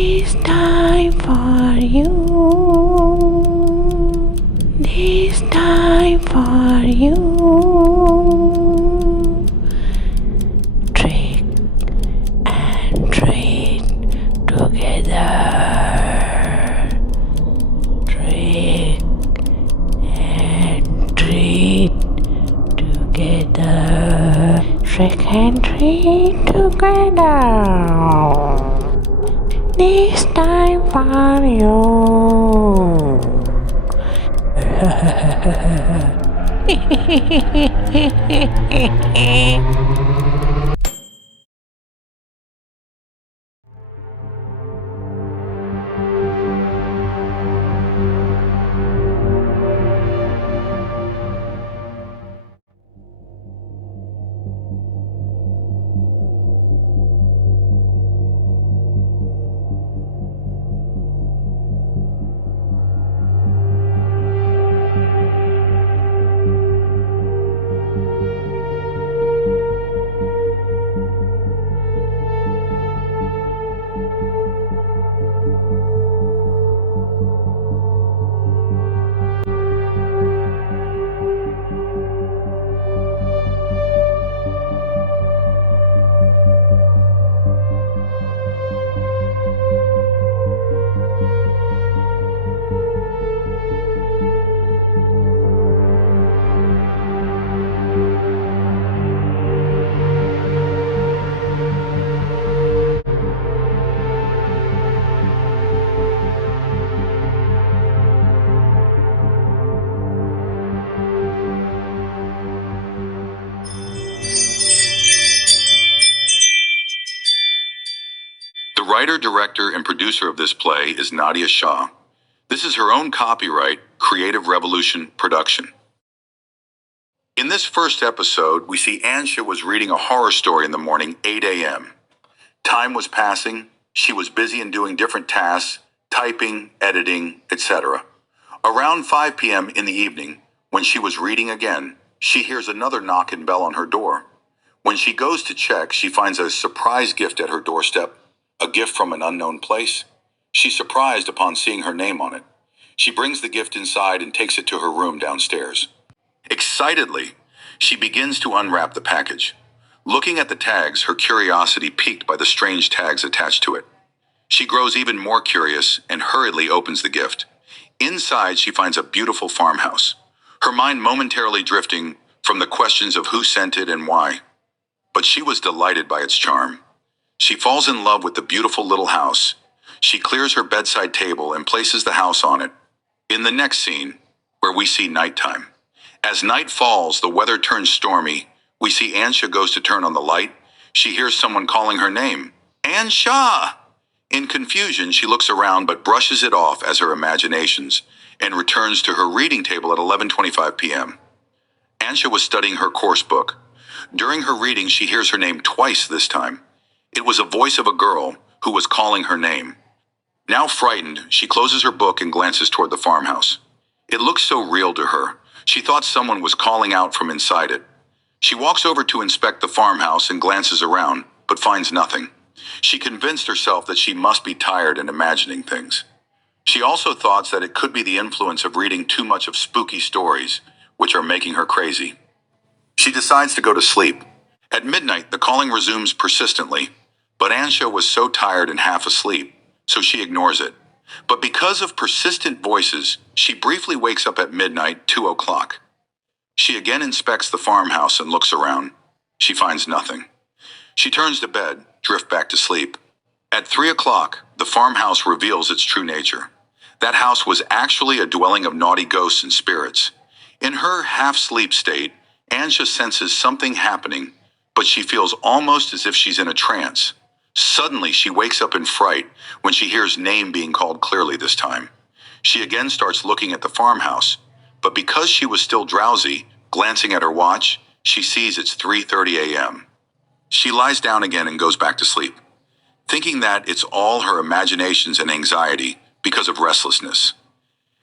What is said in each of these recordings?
This time for you. This time for you. Trick and treat together. Trick and treat together. Trick and treat together. This time for you. The writer, director, and producer of this play is Nadia Shah. This is her own copyright, Creative Revolution production. In this first episode, we see Ansha was reading a horror story in the morning, 8 a.m. Time was passing, she was busy in doing different tasks, typing, editing, etc. Around 5 p.m. in the evening, when she was reading again, she hears another knock and bell on her door. When she goes to check, she finds a surprise gift at her doorstep, a gift from an unknown place. She's surprised upon seeing her name on it. She brings the gift inside and takes it to her room downstairs. Excitedly, she begins to unwrap the package. Looking at the tags, her curiosity piqued by the strange tags attached to it. She grows even more curious and hurriedly opens the gift. Inside, she finds a beautiful farmhouse, her mind momentarily drifting from the questions of who sent it and why. But she was delighted by its charm. She falls in love with the beautiful little house. She clears her bedside table and places the house on it. In the next scene, where we see nighttime. As night falls, the weather turns stormy. We see Ansha goes to turn on the light. She hears someone calling her name. Ansha! In confusion, she looks around but brushes it off as her imaginations and returns to her reading table at 11:25 p.m. Ansha was studying her course book. During her reading, she hears her name twice this time. It was a voice of a girl who was calling her name. Now frightened, she closes her book and glances toward the farmhouse. It looked so real to her. She thought someone was calling out from inside it. She walks over to inspect the farmhouse and glances around, but finds nothing. She convinced herself that she must be tired and imagining things. She also thought that it could be the influence of reading too much of spooky stories, which are making her crazy. She decides to go to sleep. At midnight, the calling resumes persistently, but Ansha was so tired and half asleep, so she ignores it. But because of persistent voices, she briefly wakes up at midnight, 2 o'clock. She again inspects the farmhouse and looks around. She finds nothing. She turns to bed, drift back to sleep. At 3 o'clock, the farmhouse reveals its true nature. That house was actually a dwelling of naughty ghosts and spirits. In her half-sleep state, Ansha senses something happening, but she feels almost as if she's in a trance. Suddenly, she wakes up in fright when she hears name being called clearly this time. She again starts looking at the farmhouse, but because she was still drowsy, glancing at her watch, she sees it's 3:30 a.m. She lies down again and goes back to sleep, thinking that it's all her imaginations and anxiety because of restlessness.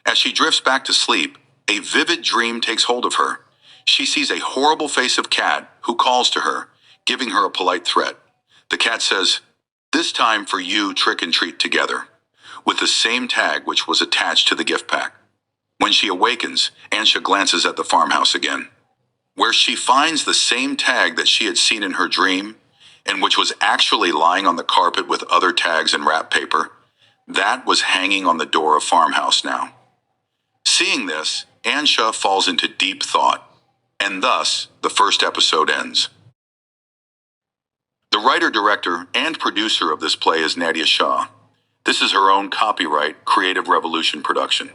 As she drifts back to sleep, a vivid dream takes hold of her. She sees a horrible face of cat who calls to her, giving her a polite threat. The cat says, "This time for you, trick and treat together," with the same tag which was attached to the gift pack. When she awakens, Ansha glances at the farmhouse again, where she finds the same tag that she had seen in her dream, and which was actually lying on the carpet with other tags and wrap paper. That was hanging on the door of farmhouse now. Seeing this, Ansha falls into deep thought, and thus the first episode ends. The writer, director, and producer of this play is Nadia Shah. This is her own copyright Creative Revolution production.